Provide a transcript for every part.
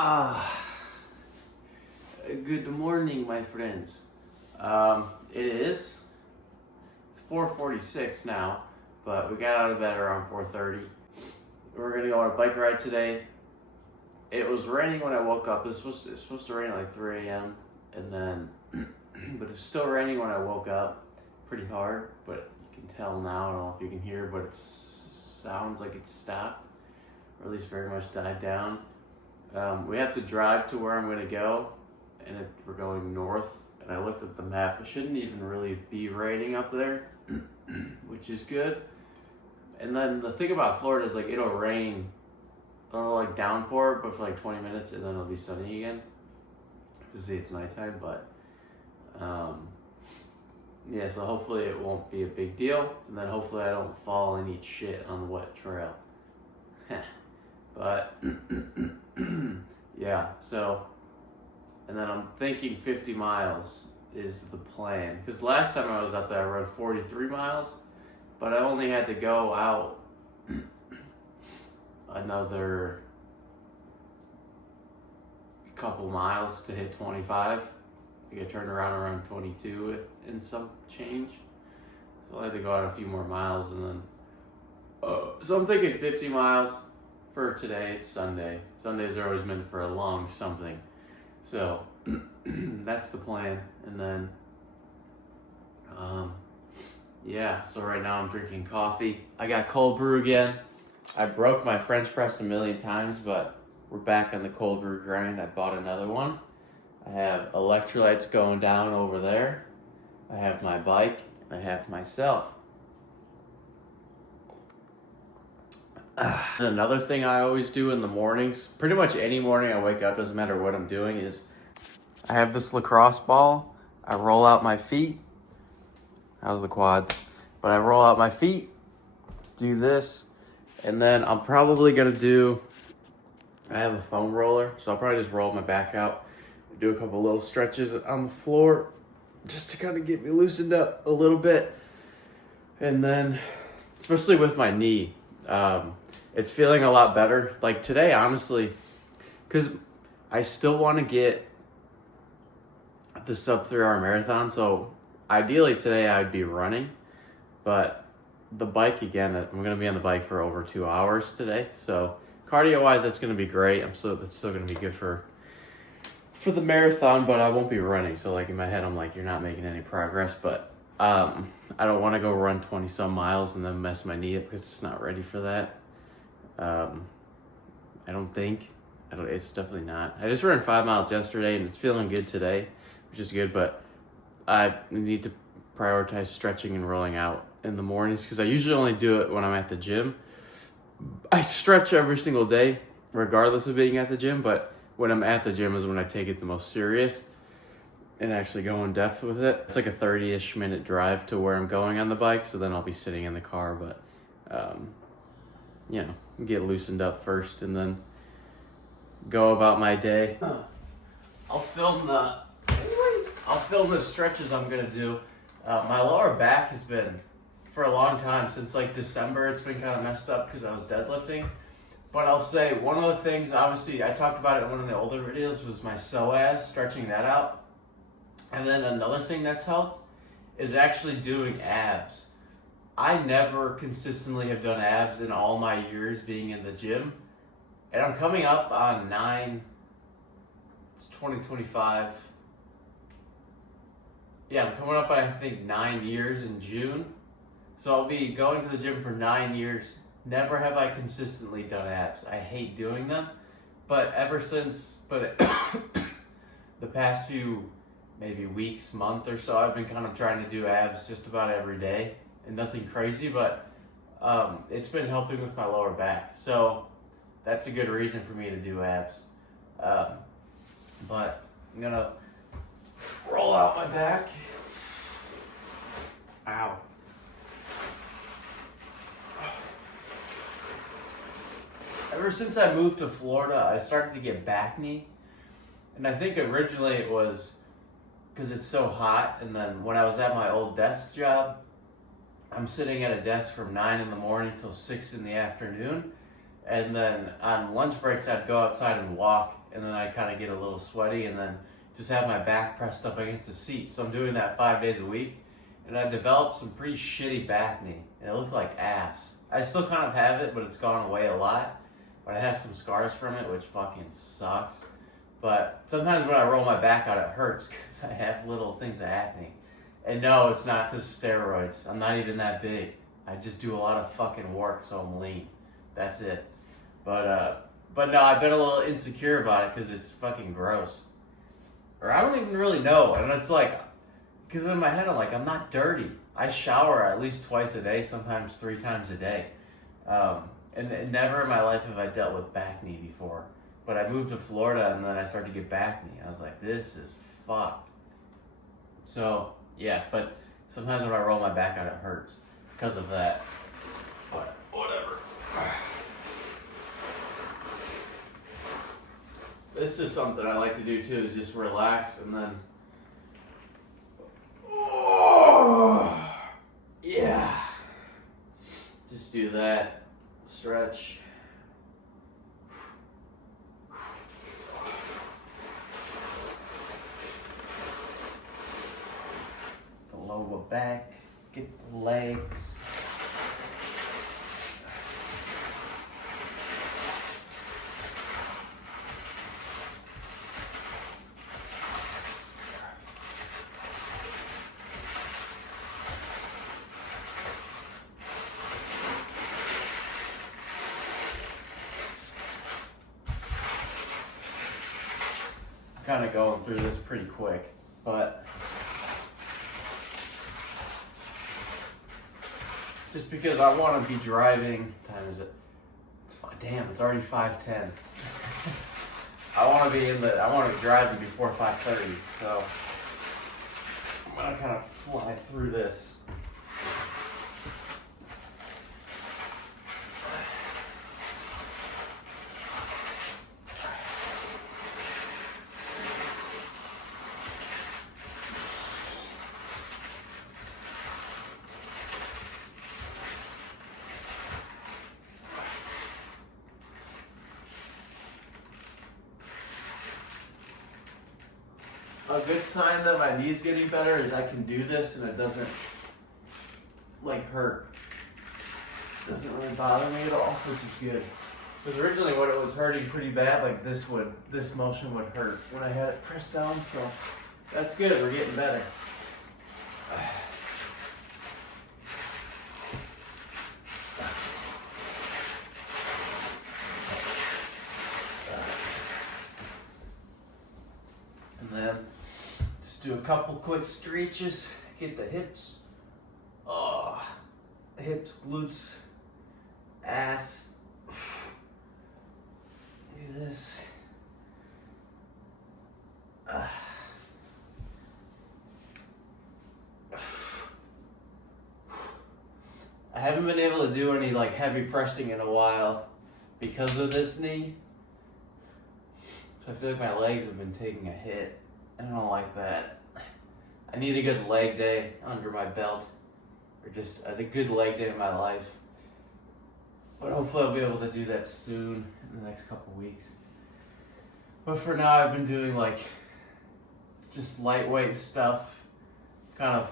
Ah, good morning, my friends. It is 4:46 now, but we got out of bed around 4:30. We're gonna go on a bike ride today. It was raining when I woke up. It was supposed to rain at like 3 a.m. and then, but it was still raining when I woke up, pretty hard. But you can tell now. I don't know if you can hear, but it sounds like it stopped, or at least very much died down. We have to drive to where I'm going to go, and we're going north, and I looked at the map. It shouldn't even really be raining up there, which is good. And then the thing about Florida is like it'll rain, it'll like downpour, but for like 20 minutes, and then it'll be sunny again. Because it's nighttime, but yeah, so hopefully it won't be a big deal, and then hopefully I don't fall and eat shit on the wet trail. But yeah, so, and then I'm thinking 50 miles is the plan. Because last time I was out there, I rode 43 miles, but I only had to go out another couple miles to hit 25. I get turned around 22 and some change. So I had to go out a few more miles, and then, so I'm thinking 50 miles. For today, it's Sunday. Sundays are always meant for a long something. So, that's the plan. And then, yeah, so right now I'm drinking coffee. I got cold brew again. I broke my French press a million times, but we're back on the cold brew grind. I bought another one. I have electrolytes going down over there. I have my bike, and I have myself. And another thing I always do in the mornings, pretty much any morning I wake up, doesn't matter what I'm doing, is I have this lacrosse ball. I roll out my feet. How's the quads? But I roll out my feet, do this, and then I'm probably going to do, I have a foam roller, so I'll probably just roll my back out, do a couple little stretches on the floor, just to kind of get me loosened up a little bit. And then, especially with my knee, it's feeling a lot better. Like today, honestly, because I still want to get the sub 3 hour marathon. So ideally today I'd be running, but the bike again, I'm going to be on the bike for over 2 hours today. So cardio wise, that's going to be great. That's still going to be good for the marathon, but I won't be running. So like in my head, I'm like, you're not making any progress, but, I don't want to go run 20 some miles and then mess my knee up because it's not ready for that. I don't think. It's definitely not. I just ran 5 miles yesterday and it's feeling good today, which is good, but I need to prioritize stretching and rolling out in the mornings because I usually only do it when I'm at the gym. I stretch every single day, regardless of being at the gym, but when I'm at the gym is when I take it the most serious and actually go in depth with it. It's like a 30-ish minute drive to where I'm going on the bike, so then I'll be sitting in the car, but, get loosened up first and then go about my day. I'll film the stretches I'm gonna do. My lower back has been, for a long time, since like December, it's been kind of messed up because I was deadlifting. But I'll say one of the things, obviously, I talked about it in one of the older videos, was my psoas, stretching that out. And then another thing that's helped is actually doing abs. I never consistently have done abs in all my years being in the gym. And I'm coming up on 2025. Yeah, I'm coming up on, I think, 9 years in June. So I'll be going to the gym for 9 years. Never have I consistently done abs. I hate doing them. But the past few, maybe weeks, month or so, I've been kind of trying to do abs just about every day. And nothing crazy, but it's been helping with my lower back. So that's a good reason for me to do abs. But I'm going to roll out my back. Ow. Ever since I moved to Florida, I started to get back knee. And I think originally it was because it's so hot. And then when I was at my old desk job, I'm sitting at a desk from 9 in the morning till 6 in the afternoon. And then on lunch breaks, I'd go outside and walk. and then I kind of get a little sweaty, and then just have my back pressed up against the seat. So I'm doing that 5 days a week, and I developed some pretty shitty back knee, and it looked like ass. I still kind of have it, but it's gone away a lot. But I have some scars from it, which fucking sucks. But sometimes when I roll my back out, it hurts because I have little things of acne. And no, it's not because of steroids. I'm not even that big. I just do a lot of fucking work, so I'm lean. That's it. But no, I've been a little insecure about it because it's fucking gross. Or I don't even really know. And it's like, because in my head I'm like, I'm not dirty. I shower at least twice a day, sometimes 3 times a day. And never in my life have I dealt with back knee before. But I moved to Florida and then I started to get back knee. I was like, this is fucked. So, yeah, but sometimes when I roll my back out, it hurts because of that. But whatever. This is something I like to do too, is just relax and then... Oh, yeah. Just do that. Stretch. The lower back. Get the legs. Kind of going through this pretty quick, but just because I want to be driving. What time is it? It's damn, it's already 5:10. I want to be driving before 5:30, so I'm gonna kind of fly through this. A good sign that my knee's getting better is I can do this and it doesn't like hurt. It doesn't really bother me at all, which is good. Because originally when it was hurting pretty bad, like this motion would hurt when I had it pressed down, so that's good, we're getting better. And then just do a couple quick stretches, get the hips, hips, glutes, ass. Do this. I haven't been able to do any like heavy pressing in a while because of this knee. So I feel like my legs have been taking a hit. I don't like that. I need a good leg day under my belt, or just a good leg day in my life. But hopefully I'll be able to do that soon in the next couple weeks. But for now I've been doing like just lightweight stuff, kind of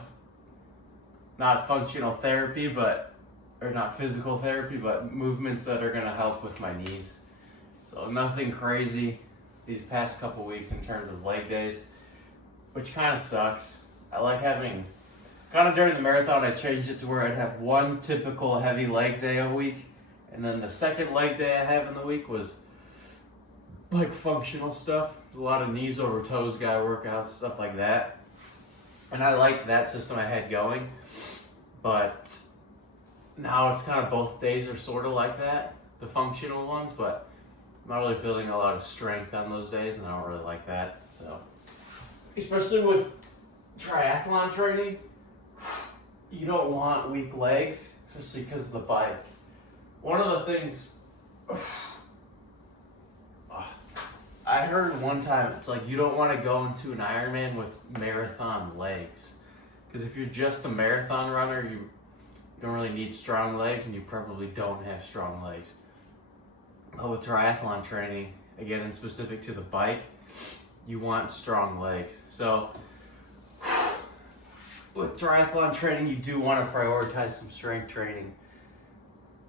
not functional therapy, or not physical therapy, but movements that are gonna help with my knees. So nothing crazy these past couple weeks in terms of leg days, which kind of sucks. I like having, kind of during the marathon, I changed it to where I'd have one typical heavy leg day a week, and then the second leg day I have in the week was like functional stuff, a lot of knees over toes guy workouts, stuff like that. And I liked that system I had going, but now it's kind of both days are sort of like that, the functional ones, but I'm not really building a lot of strength on those days, and I don't really like that. So, especially with triathlon training, you don't want weak legs, especially because of the bike. One of the things I heard one time, it's like you don't want to go into an Ironman with marathon legs, because if you're just a marathon runner, you don't really need strong legs, and you probably don't have strong legs. But with triathlon training, again, and specific to the bike, you want strong legs. So with triathlon training, you do want to prioritize some strength training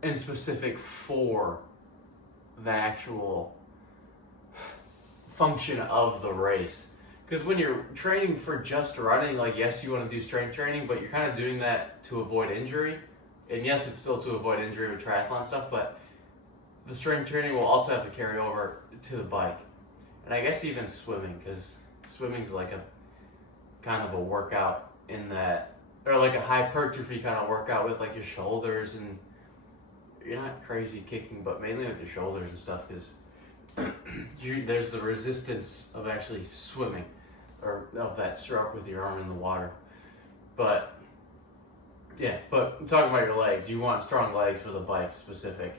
in specific for the actual function of the race. Because when you're training for just running, like, yes, you want to do strength training, but you're kind of doing that to avoid injury. And yes, it's still to avoid injury with triathlon stuff, but the strength training will also have to carry over to the bike. And I guess even swimming, because swimming is like a kind of a workout in that, or like a hypertrophy kind of workout with like your shoulders, and you're not crazy kicking, but mainly with your shoulders and stuff, because there's the resistance of actually swimming, or of that stroke with your arm in the water. But yeah, but I'm talking about your legs. You want strong legs for the bike specific.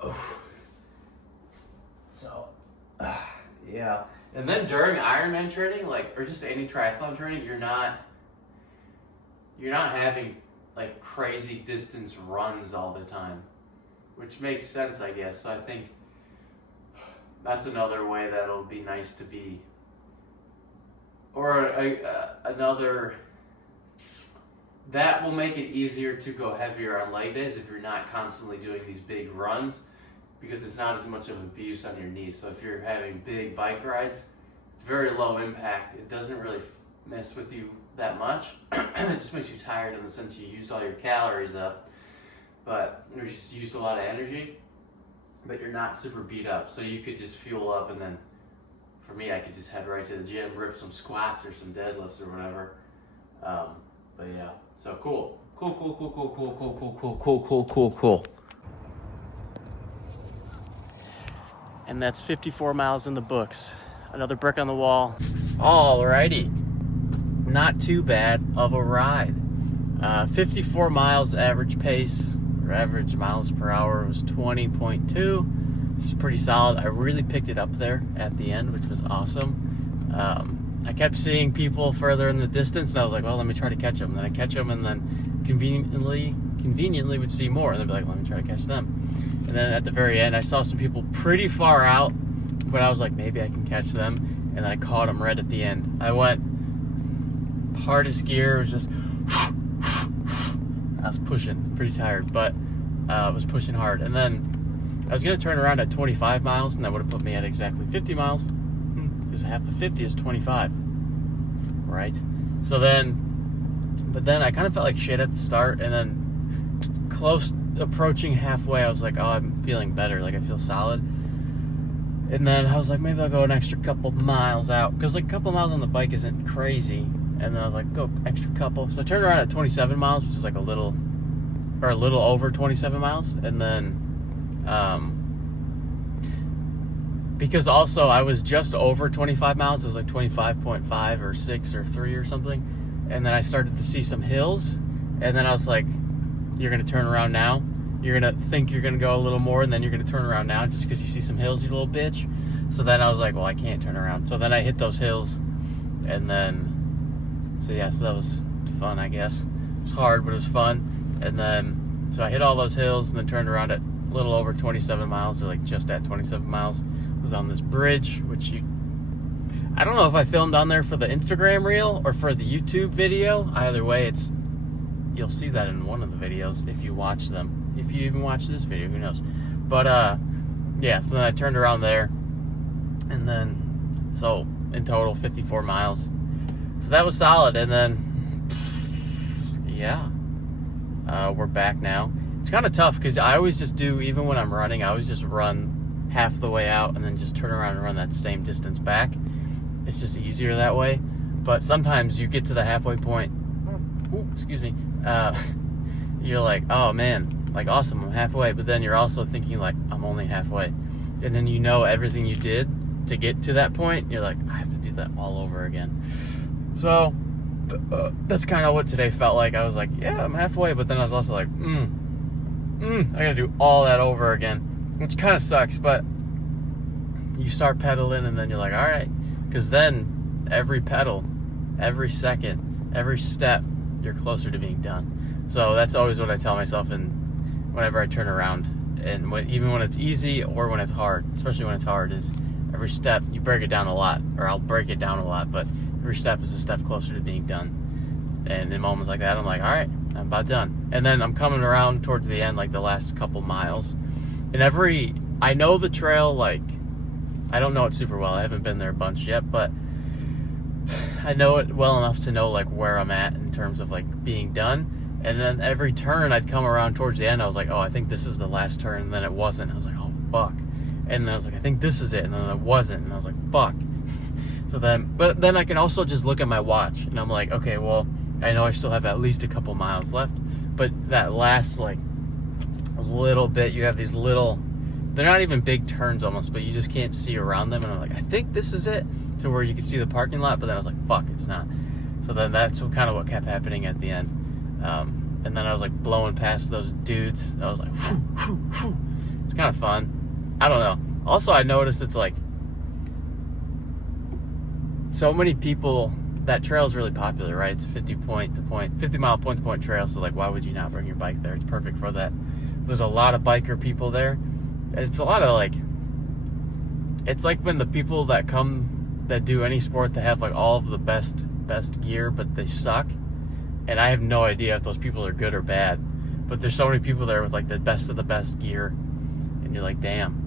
Oh. So, yeah. And then during Ironman training, like, or just any triathlon training, you're not having like crazy distance runs all the time, which makes sense, I guess. So I think that's another way that'll be nice to be, or another that will make it easier to go heavier on leg days if you're not constantly doing these big runs, because it's not as much of abuse on your knees. So if you're having big bike rides, it's very low impact. It doesn't really mess with you that much. It just makes you tired in the sense you used all your calories up, but you just used a lot of energy, but you're not super beat up. So you could just fuel up, and then for me, I could just head right to the gym, rip some squats or some deadlifts or whatever. But yeah, so cool. Cool. And that's 54 miles in the books. Another brick on the wall. Alrighty. Not too bad of a ride. 54 miles average pace, or average miles per hour was 20.2, which is pretty solid. I really picked it up there at the end, which was awesome. I kept seeing people further in the distance, and I was like, well, let me try to catch them. And then I catch them, and then conveniently would see more, and they'd be like, let me try to catch them. And then at the very end, I saw some people pretty far out, but I was like, maybe I can catch them. And then I caught them right at the end. I went hardest gear. It was just, I was pushing, pretty tired, but I was pushing hard. And then I was going to turn around at 25 miles, and that would have put me at exactly 50 miles, because half of 50 is 25, right? So but then I kind of felt like shit at the start, and then close approaching halfway, I was like, oh, I'm feeling better, like I feel solid. And then I was like, maybe I'll go an extra couple miles out, because like a couple miles on the bike isn't crazy. And then I was like, go extra couple. So I turned around at 27 miles, which is like a little over 27 miles. And then, because also I was just over 25 miles, it was like 25.5 or 6 or 3 or something. And then I started to see some hills. And then I was like, you're going to turn around now? You're going to think you're going to go a little more, and then you're going to turn around now just because you see some hills, you little bitch. So then I was like, well, I can't turn around. So then I hit those hills, and then, so yeah, so that was fun, I guess. It was hard, but it was fun. And then, so I hit all those hills, and then turned around at a little over 27 miles, or like just at 27 miles. I was on this bridge, which I don't know if I filmed on there for the Instagram reel or for the YouTube video. Either way, you'll see that in one of the videos if you watch them. If you even watch this video, who knows? But yeah, so then I turned around there, and then, so in total 54 miles. So that was solid. And then, yeah, we're back now. It's kind of tough because I always just do, even when I'm running, I always just run half the way out and then just turn around and run that same distance back. It's just easier that way. But sometimes you get to the halfway point, you're like, oh man, like awesome, I'm halfway. But then you're also thinking like, I'm only halfway. And then you know everything you did to get to that point. You're like, I have to do that all over again. So that's kind of what today felt like. I was like, yeah, I'm halfway. But then I was also like, I gotta do all that over again, which kind of sucks. But you start pedaling, and then you're like, all right. Because then every pedal, every second, every step, you're closer to being done. So that's always what I tell myself, and whenever I turn around and even when it's easy or when it's hard, especially when it's hard, is every step you break it down a lot, or I'll break it down a lot, but every step is a step closer to being done. And in moments like that, I'm like, all right, I'm about done. And then I'm coming around towards the end, like the last couple miles. And I know the trail, like, I don't know it super well. I haven't been there a bunch yet, but I know it well enough to know, like, where I'm at in terms of, like, being done. And then every turn I'd come around towards the end, I was like, oh, I think this is the last turn. And then it wasn't. I was like, oh, fuck. And then I was like, I think this is it. And then it wasn't. And I was like, fuck. But then I can also just look at my watch. And I'm like, okay, well, I know I still have at least a couple miles left. But that last, like, a little bit, you have these little, they're not even big turns almost, but you just can't see around them. And I'm like, I think this is it, to where you can see the parking lot. But then I was like, fuck, it's not. So then that's kind of what kept happening at the end. And then I was like blowing past those dudes. I was like, whew, whew, whew. It's kind of fun. I don't know. Also, I noticed it's like so many people. That trail is really popular, right? It's 50 mile point to point trail. So like, why would you not bring your bike there? It's perfect for that. There's a lot of biker people there. And it's a lot of like, it's like when the people that come that do any sport that have like all of the best gear, but they suck. And I have no idea if those people are good or bad. But there's so many people there with like the best of the best gear, and you're like, damn.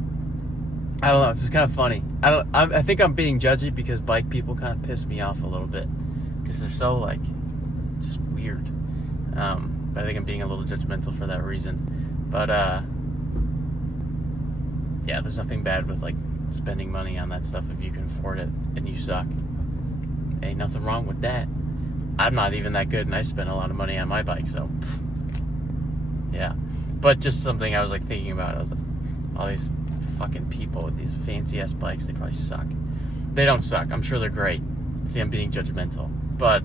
I don't know. It's just kind of funny. I think I'm being judgy because bike people kind of piss me off a little bit because they're so like just weird. But I think I'm being a little judgmental for that reason. But yeah, there's nothing bad with like spending money on that stuff if you can afford it and you suck. Ain't nothing wrong with that. I'm not even that good, and I spend a lot of money on my bike, so yeah. But just something I was like thinking about. I was like, all these fucking people with these fancy ass bikes, they probably suck. They don't suck. I'm sure they're great. See, I'm being judgmental, but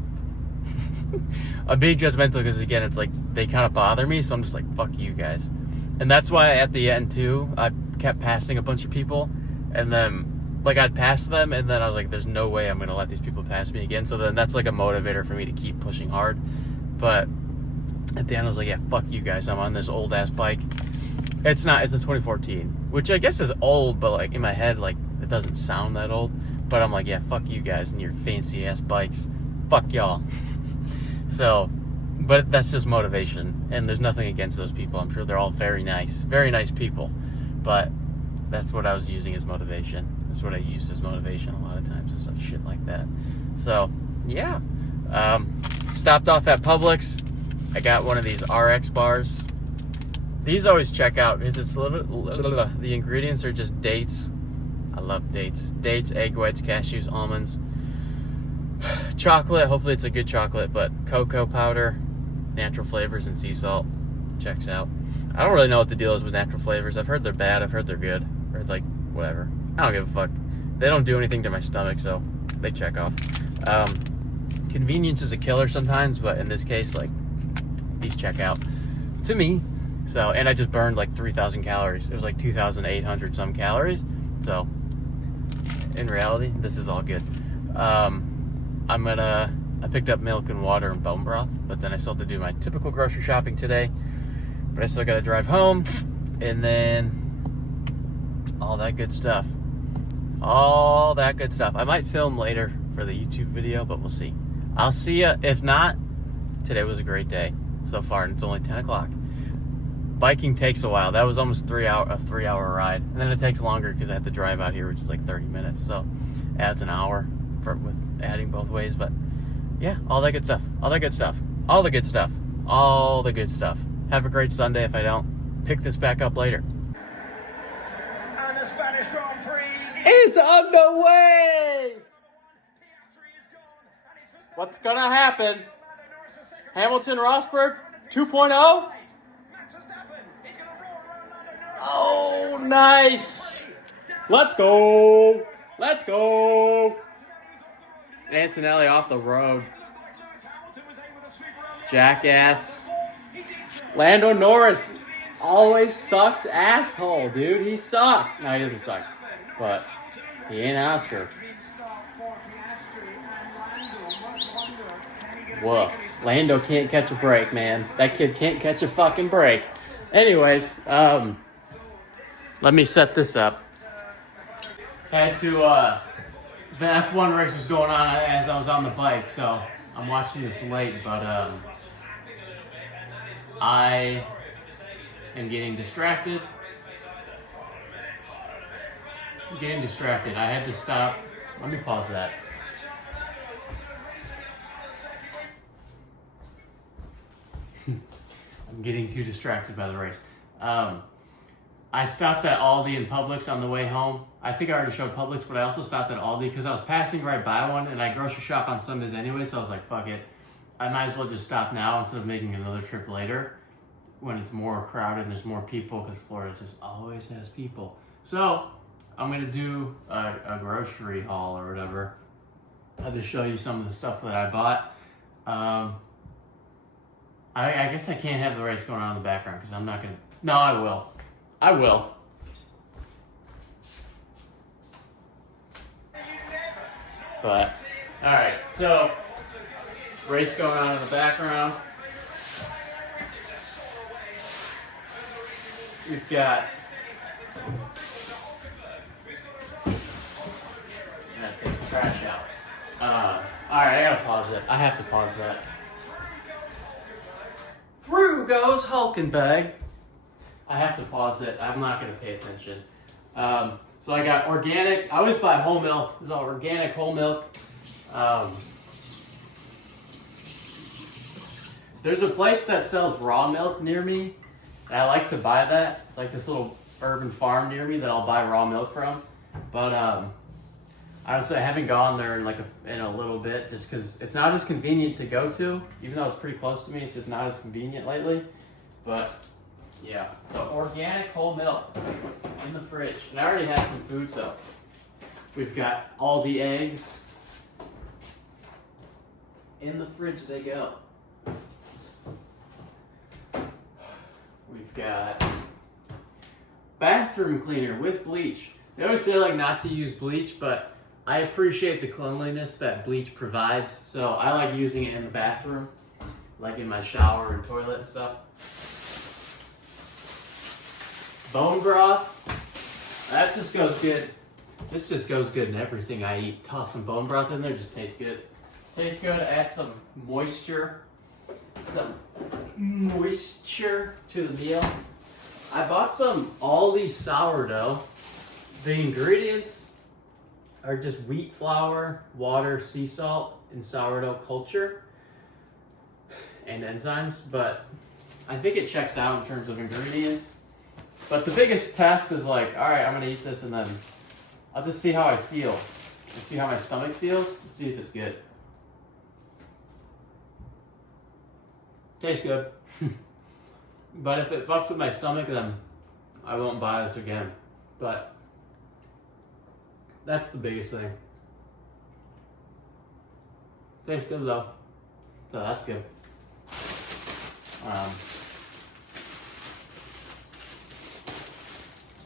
I'm being judgmental because again, it's like they kind of bother me, so I'm just like, fuck you guys. And that's why at the end too, I kept passing a bunch of people, and then like I'd pass them, and then I was like, there's no way I'm gonna let these people pass me again. So then that's like a motivator for me to keep pushing hard. But at the end I was like, yeah, fuck you guys. I'm on this old ass bike. It's a 2014, which I guess is old, but like in my head, like it doesn't sound that old. But I'm like, yeah, fuck you guys and your fancy ass bikes. Fuck y'all. So, but that's just motivation, and there's nothing against those people. I'm sure they're all very nice people. But that's what I was using as motivation. That's what I use as motivation a lot of times, is like shit like that. So, yeah. Stopped off at Publix. I got one of these RX bars. These always check out because it's the ingredients are just dates. I love dates. Dates, egg whites, cashews, almonds, chocolate. Hopefully it's a good chocolate, but cocoa powder, natural flavors, and sea salt. Checks out. I don't really know what the deal is with natural flavors. I've heard they're bad. I've heard they're good. Or like, whatever. I don't give a fuck. They don't do anything to my stomach, so they check off. Convenience is a killer sometimes, but in this case, like, these check out to me. So, and I just burned like 3,000 calories. It was like 2,800 some calories. So, in reality, this is all good. I picked up milk and water and bone broth, but then I still have to do my typical grocery shopping today. But I still got to drive home, and then all that good stuff. All that good stuff. I might film later for the YouTube video, but we'll see. I'll see ya. If not, today was a great day so far, and it's only 10 o'clock. Biking takes a while. That was almost a 3-hour ride. And then it takes longer because I have to drive out here, which is like 30 minutes. So adds an hour with adding both ways. But yeah, all that good stuff. All that good stuff. All the good stuff. All the good stuff. Have a great Sunday. If I don't, pick this back up later. And the Spanish Grand Prix is underway! What's gonna happen? Hamilton Rosberg 2.0? Oh, nice! Let's go! Let's go! Antonelli off the road. Jackass. Lando Norris always sucks asshole, dude. He sucked. No, he doesn't suck. But he ain't Oscar. Woof. Lando can't catch a break, man. That kid can't catch a fucking break. Anyways, Let me set this up. Had to, the F1 race was going on as I was on the bike, so I'm watching this late, but I am getting distracted. I had to stop. Let me pause that. I'm getting too distracted by the race. I stopped at Aldi and Publix on the way home. I think I already showed Publix, but I also stopped at Aldi because I was passing right by one, and I grocery shop on Sundays anyway, so I was like, fuck it. I might as well just stop now instead of making another trip later when it's more crowded and there's more people, because Florida just always has people. So I'm going to do a grocery haul or whatever. I'll just show you some of the stuff that I bought. I guess I can't have the race going on in the background because I'm not going to. No, I will. But, alright, so, race going on in the background. We've got. That takes the trash out. Alright, I gotta pause it. I have to pause that. Through goes Hulkenberg. I have to pause it. I'm not going to pay attention. So I got organic. I always buy whole milk. This is all organic whole milk. There's a place that sells raw milk near me, and I like to buy that. It's like this little urban farm near me that I'll buy raw milk from. But honestly, I haven't gone there in a little bit, just because it's not as convenient to go to. Even though it's pretty close to me, it's just not as convenient lately. But yeah, so organic whole milk in the fridge. And I already have some food, so we've got all the eggs. In the fridge they go. We've got bathroom cleaner with bleach. They always say not to use bleach, but I appreciate the cleanliness that bleach provides, so I like using it in the bathroom, like in my shower and toilet and stuff. Bone broth, that just goes good. This just goes good in everything I eat. Toss some bone broth in there, just tastes good. Tastes good, add some moisture to the meal. I bought some Aldi sourdough. The ingredients are just wheat flour, water, sea salt, and sourdough culture, and enzymes, but I think it checks out in terms of ingredients. But the biggest test is all right, I'm gonna eat this and then I'll just see how I feel. And see how my stomach feels, and see if it's good. Tastes good. But if it fucks with my stomach, then I won't buy this again. But that's the biggest thing. Tastes good though. So that's good.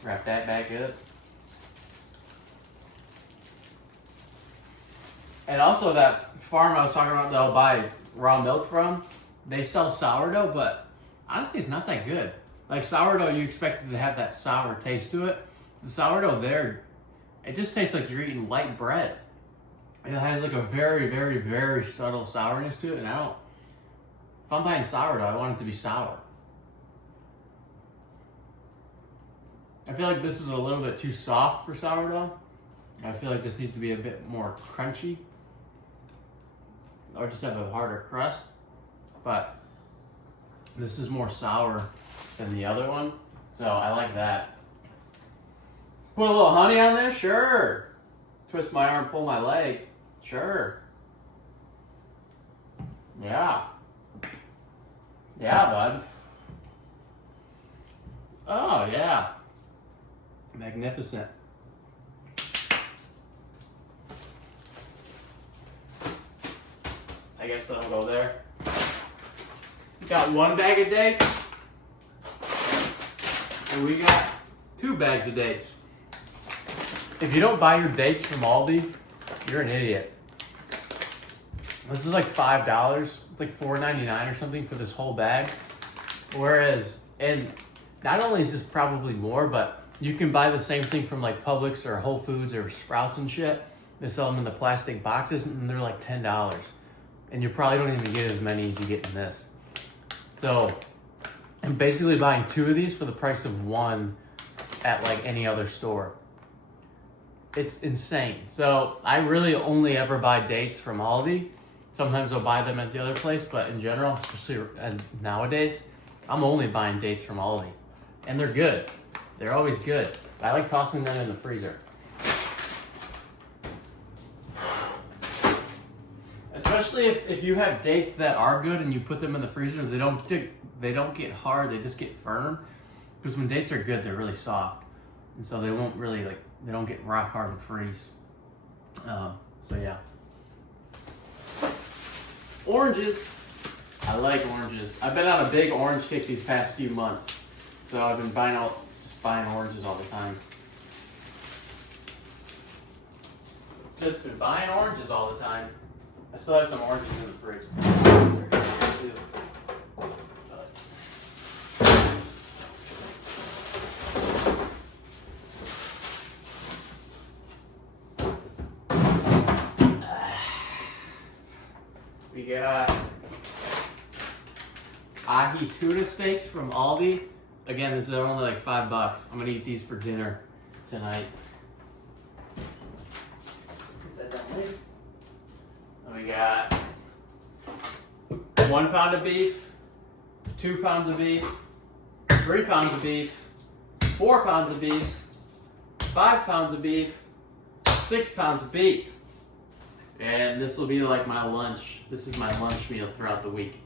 Wrap that back up. And also that farm I was talking about that I'll buy raw milk from, they sell sourdough, but honestly it's not that good. Like sourdough, you expect it to have that sour taste to it. The sourdough there, it just tastes like you're eating light bread. It has a very, very, very subtle sourness to it, and if I'm buying sourdough, I want it to be sour. I feel like this is a little bit too soft for sourdough. I feel like this needs to be a bit more crunchy, or just have a harder crust. But this is more sour than the other one, so I like that. Put a little honey on there? Sure. Twist my arm, pull my leg? Sure. Yeah. Yeah, bud. Oh, yeah. Magnificent. I guess that'll go there. Got one bag of dates, and we got 2 bags of dates. If you don't buy your dates from Aldi, you're an idiot. This is like $5. It's like $4.99 or something for this whole bag. Whereas, and not only is this probably more, but You can buy the same thing from like Publix or Whole Foods or Sprouts and shit. They sell them in the plastic boxes and they're like $10. And you probably don't even get as many as you get in this. So I'm basically buying 2 of these for the price of 1 at like any other store. It's insane. So I really only ever buy dates from Aldi. Sometimes I'll buy them at the other place, but in general, especially nowadays, I'm only buying dates from Aldi. And they're good. They're always good. I like tossing them in the freezer. Especially if you have dates that are good and you put them in the freezer, they don't get hard, they just get firm. Because when dates are good, they're really soft. And so they won't really they don't get rock hard and freeze. So yeah. Oranges. I like oranges. I've been on a big orange kick these past few months. So I've been buying oranges all the time. Just been buying oranges all the time. I still have some oranges in the fridge. We got ahi tuna steaks from Aldi. Again, this is only like $5. I'm gonna eat these for dinner tonight. Put that down there. Then we got 1 pound of beef, 2 pounds of beef, 3 pounds of beef, 4 pounds of beef, 5 pounds of beef, 6 pounds of beef. And this will be like my lunch. This is my lunch meal throughout the week.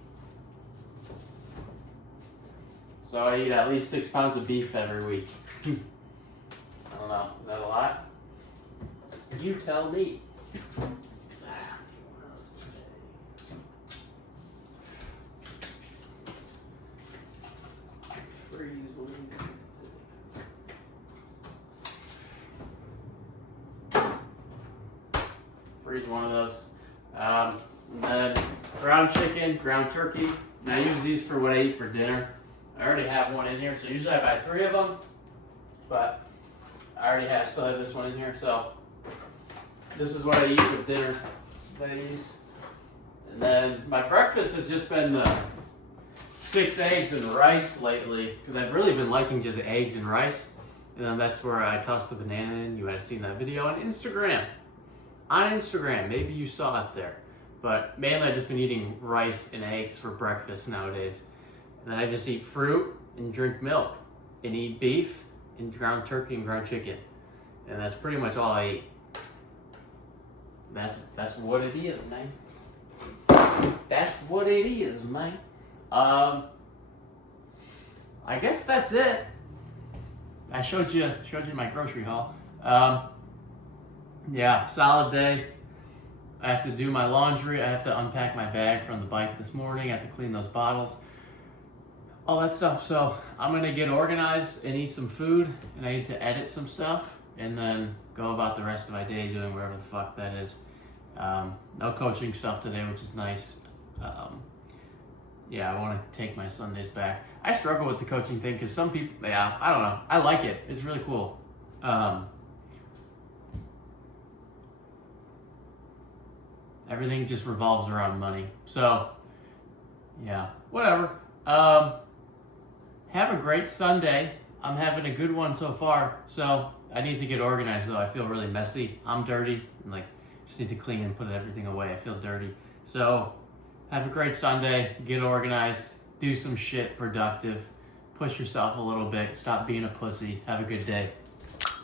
So I eat at least 6 pounds of beef every week. I don't know, is that a lot? You tell me. Freeze one of those. And then ground chicken, ground turkey. And I use these for what I eat for dinner. I already have one in here, so usually I buy 3 of them. But I still have this one in here, so this is what I eat for dinner. These. And then my breakfast has just been the 6 eggs and rice lately, because I've really been liking just eggs and rice. And then that's where I toss the banana in. You might have seen that video on Instagram. On Instagram, maybe you saw it there. But mainly I've just been eating rice and eggs for breakfast nowadays. And then I just eat fruit and drink milk and eat beef and ground turkey and ground chicken. And that's pretty much all I eat. That's what it is, man. That's what it is, man. I guess that's it. I showed you my grocery haul. Yeah, solid day. I have to do my laundry. I have to unpack my bag from the bike this morning. I have to clean those bottles. All that stuff. So I'm going to get organized and eat some food. And I need to edit some stuff. And then go about the rest of my day doing whatever the fuck that is. No coaching stuff today, which is nice. Yeah, I want to take my Sundays back. I struggle with the coaching thing because some people, yeah, I don't know. I like it. It's really cool. Everything just revolves around money. So, yeah, whatever. Have a great Sunday. I'm having a good one so far. So, I need to get organized though. I feel really messy. I'm dirty. And just need to clean and put everything away. I feel dirty. So, have a great Sunday. Get organized. Do some shit productive. Push yourself a little bit. Stop being a pussy. Have a good day.